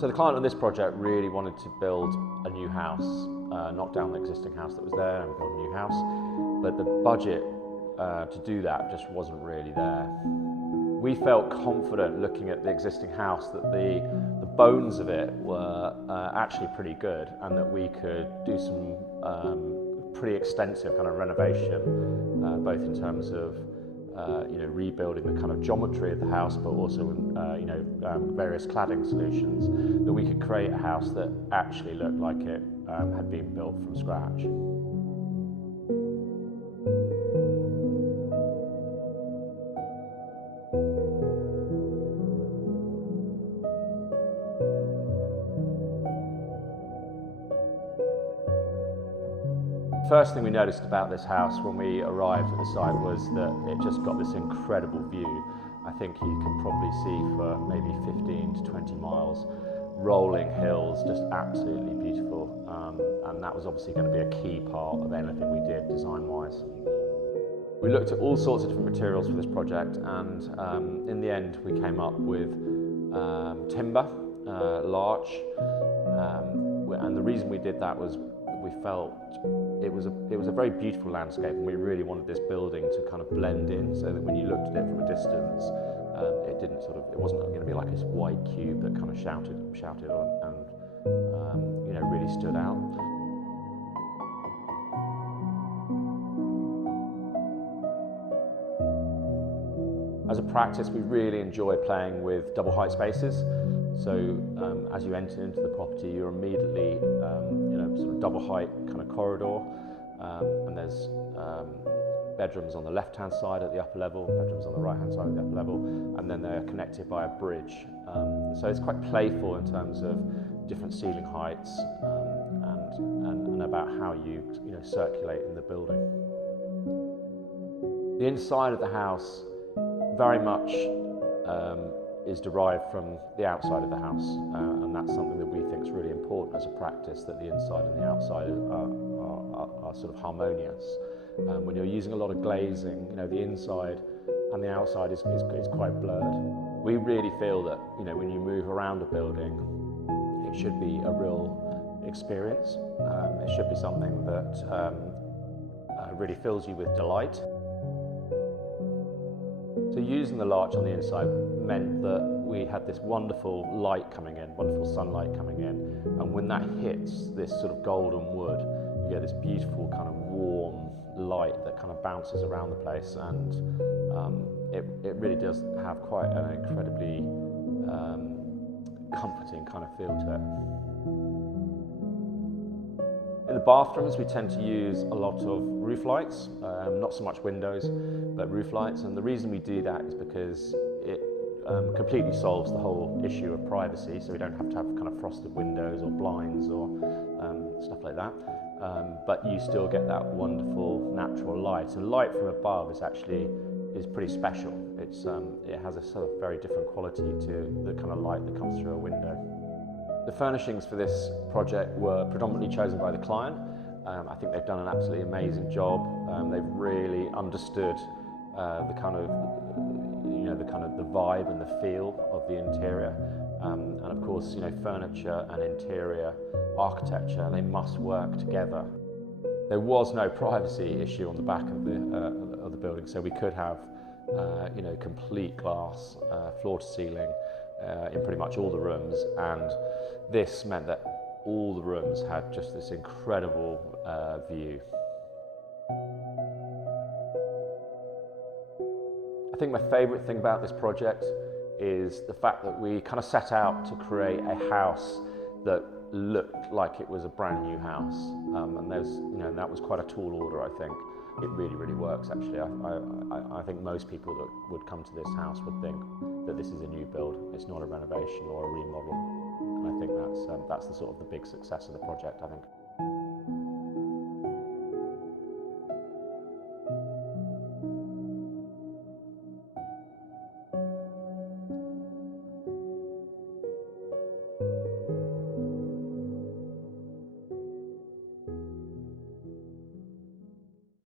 So the client on this project really wanted to build a new house, knock down the existing house that was there and build a new house, but the budget to do that just wasn't really there. We felt confident looking at the existing house that the bones of it were actually pretty good, and that we could do some pretty extensive kind of renovation, both in terms of rebuilding the kind of geometry of the house, but also various cladding solutions, that we could create a house that actually looked like it had been built from scratch. First thing we noticed about this house when we arrived at the site was that it just got this incredible view. I think you can probably see for maybe 15 to 20 miles, rolling hills, just absolutely beautiful. And that was obviously going to be a key part of anything we did design-wise. We looked at all sorts of different materials for this project, and in the end we came up with timber, larch, and the reason we did that was we felt it was a very beautiful landscape, and we really wanted this building to kind of blend in, so that when you looked at it from a distance, it wasn't going to be like this white cube that kind of shouted on and really stood out. As a practice, we really enjoy playing with double height spaces. So as you enter into the property, you're immediately in a sort of double height kind of corridor, and there's bedrooms on the left-hand side at the upper level, bedrooms on the right-hand side at the upper level, and then they're connected by a bridge. So it's quite playful in terms of different ceiling heights and about how you circulate in the building. The inside of the house very much is derived from the outside of the house, and that's something that we think is really important as a practice, that the inside and the outside are sort of harmonious. When you're using a lot of glazing, the inside and the outside is quite blurred. We really feel that when you move around a building, it should be a real experience. It should be something that really fills you with delight. So using the larch on the inside meant that we had this wonderful light coming in, wonderful sunlight coming in, and when that hits this sort of golden wood, you get this beautiful kind of warm light that kind of bounces around the place, and it really does have quite an incredibly comforting kind of feel to it. In the bathrooms, we tend to use a lot of roof lights, not so much windows, but roof lights. And the reason we do that is because it completely solves the whole issue of privacy, so we don't have to have kind of frosted windows or blinds or stuff like that. But you still get that wonderful natural light. And light from above is pretty special. It has a sort of very different quality to the kind of light that comes through a window. The furnishings for this project were predominantly chosen by the client. I think they've done an absolutely amazing job. They've really understood the vibe and the feel of the interior. And of course, furniture and interior architecture, they must work together. There was no privacy issue on the back of the building, so we could have complete glass floor to ceiling in pretty much all the rooms, and this meant that all the rooms had just this incredible view. I think my favourite thing about this project is the fact that we kind of set out to create a house that looked like it was a brand new house, and that was quite a tall order. I think it really works. Actually, I think most people that would come to this house would think that this is a new build. It's not a renovation or a remodel. And I think that's the sort of the big success of the project, I think.